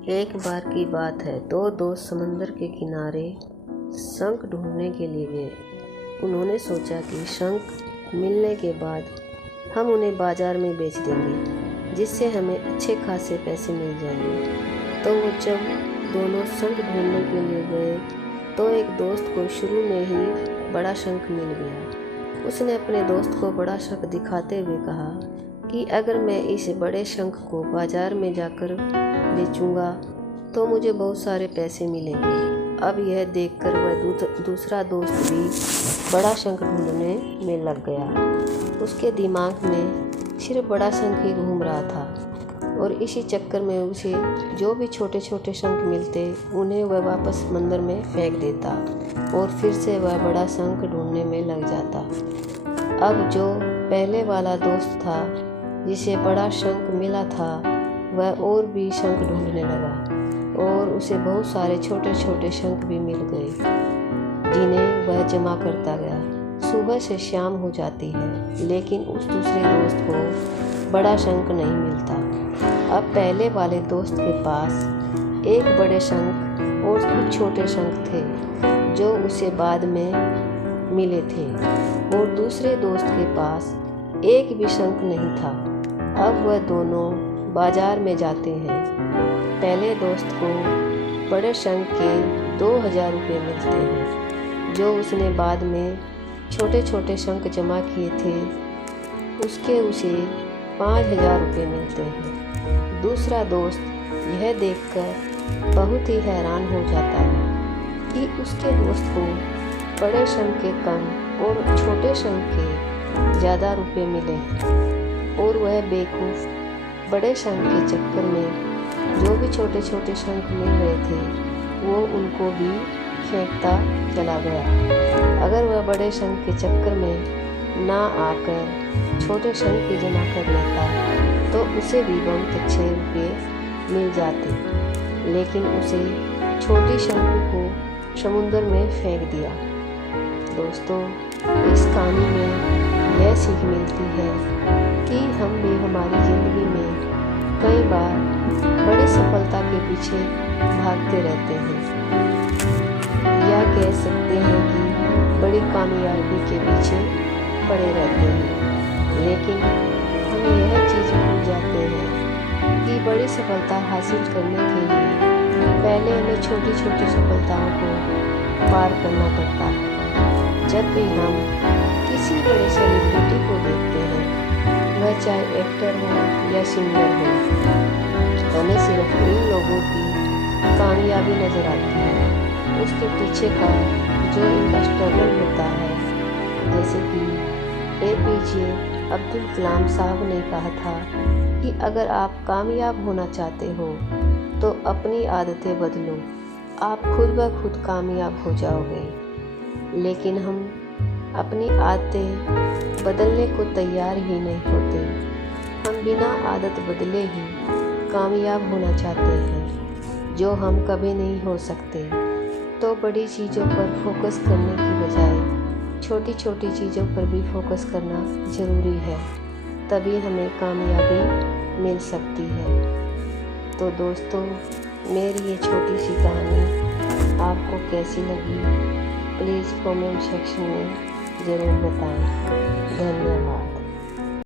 एक बार की बात है, दो दोस्त समंदर के किनारे शंख ढूंढने के लिए गए। उन्होंने सोचा कि शंख मिलने के बाद हम उन्हें बाजार में बेच देंगे, जिससे हमें अच्छे खासे पैसे मिल जाएंगे। तो वो जब दोनों शंख ढूंढने के लिए गए तो एक दोस्त को शुरू में ही बड़ा शंख मिल गया। उसने अपने दोस्त को बड़ा शंख दिखाते हुए कहा कि अगर मैं इस बड़े शंख को बाजार में जाकर बेचूंगा तो मुझे बहुत सारे पैसे मिलेंगे। अब यह देखकर वह दूसरा दोस्त भी बड़ा शंख ढूंढने में लग गया। उसके दिमाग में सिर्फ बड़ा शंख ही घूम रहा था और इसी चक्कर में उसे जो भी छोटे छोटे शंख मिलते उन्हें वह वापस समंदर में फेंक देता और फिर से वह बड़ा शंख ढूंढने में लग जाता। अब जो पहले वाला दोस्त था जिसे बड़ा शंख मिला था वह और भी शंख ढूंढने लगा और उसे बहुत सारे छोटे छोटे शंख भी मिल गए, जिन्हें वह जमा करता गया। सुबह से शाम हो जाती है लेकिन उस दूसरे दोस्त को बड़ा शंख नहीं मिलता। अब पहले वाले दोस्त के पास एक बड़े शंख और कुछ छोटे शंख थे जो उसे बाद में मिले थे और दूसरे दोस्त के पास एक भी शंख नहीं था। अब वह दोनों बाजार में जाते हैं। पहले दोस्त को बड़े शंख के 2000 रुपये मिलते हैं जो उसने बाद में छोटे छोटे शंख जमा किए थे, उसके उसे 5000 रुपये मिलते हैं। दूसरा दोस्त यह देखकर बहुत ही हैरान हो जाता है कि उसके दोस्त को बड़े शंख के कम और छोटे शंख के ज़्यादा रुपये मिले और वह बेवकूफ़ बड़े शंख के चक्कर में जो भी छोटे छोटे शंख मिल रहे थे वो उनको भी फेंकता चला गया। अगर वह बड़े शंख के चक्कर में ना आकर छोटे शंख ही जमा कर लेता तो उसे भी बहुत अच्छे रुपये मिल जाते, लेकिन उसे छोटी शंख को समुद्र में फेंक दिया। दोस्तों, इस कहानी में यह सीख मिलती है कि हम भी हमारी ज़िंदगी में कई बार बड़ी सफलता के पीछे भागते रहते हैं, या कह सकते हैं कि बड़ी कामयाबी के पीछे पड़े रहते हैं, लेकिन हम यह चीज़ भूल जाते हैं कि बड़ी सफलता हासिल करने के लिए पहले हमें छोटी छोटी सफलताओं को पार करना पड़ता है। जब भी हम किसी बड़े सेलिब्रिटी को देखते हैं, वह चाहे एक्टर हो या सिंगर हो, हमें सिर्फ उन लोगों की कामयाबी नज़र आती है, उसके पीछे का जो इनका स्ट्रगल होता है। जैसे कि APJ अब्दुल कलाम साहब ने कहा था कि अगर आप कामयाब होना चाहते हो तो अपनी आदतें बदलो, आप खुद ब खुद कामयाब हो जाओगे। लेकिन हम अपनी आदतें बदलने को तैयार ही नहीं होते। हम बिना आदत बदले ही कामयाब होना चाहते हैं, जो हम कभी नहीं हो सकते। तो बड़ी चीज़ों पर फोकस करने की बजाय छोटी छोटी चीज़ों पर भी फोकस करना ज़रूरी है, तभी हमें कामयाबी मिल सकती है। तो दोस्तों, मेरी ये छोटी सी कहानी आपको कैसी लगी प्लीज़ कमेंट सेक्शन में ज़रूर बताएं। धन्यवाद।